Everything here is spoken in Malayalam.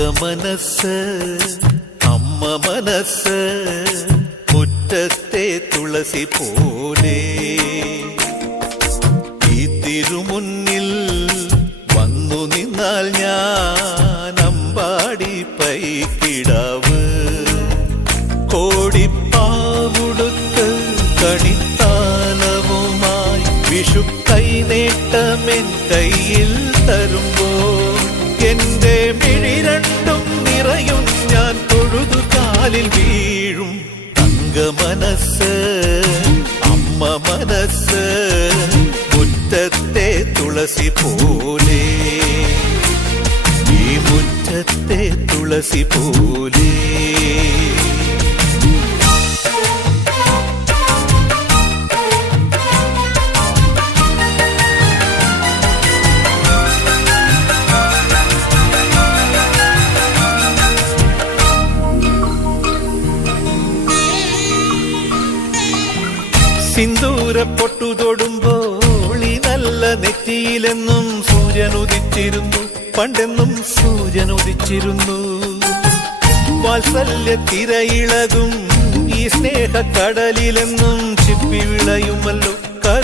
തങ്കമനസ് അമ്മ മനസ്സ് മുറ്റത്തെ തുളസി പോലെ ഈ തിരുമുന്നിൽ വന്നു നിന്നാൽ ഞാൻ അമ്പാടി പൈക്കിടാവ് കോടിപ്പാവുടുത്ത് കണിത്താലവുമായി വിഷു കൈനേട്ടമെൻ കയ്യിൽ തരുമ്പോൾ എന്റെ മിഴി രണ്ടും നിറയും ഞാൻ തൊഴുതു കാലിൽ വീഴും തങ്കമനസ് അമ്മ മനസ്സ് മുറ്റത്തെ തുളസി പോലെ ഈ മുറ്റത്തെ തുളസി പോലെ സിന്ദൂര പൊട്ടു തൊടുമ്പോൾ ഈ നല്ല നെറ്റിയിലെന്നും സൂര്യൻ ഉദിച്ചിരുന്നു പണ്ടെന്നും സൂര്യൻ ഉദിച്ചിരുന്നു വാത്സല്യ തിരയിളകും ഈ സ്നേഹക്കടലിലെന്നും ചിപ്പി വിളയുമല്ലോ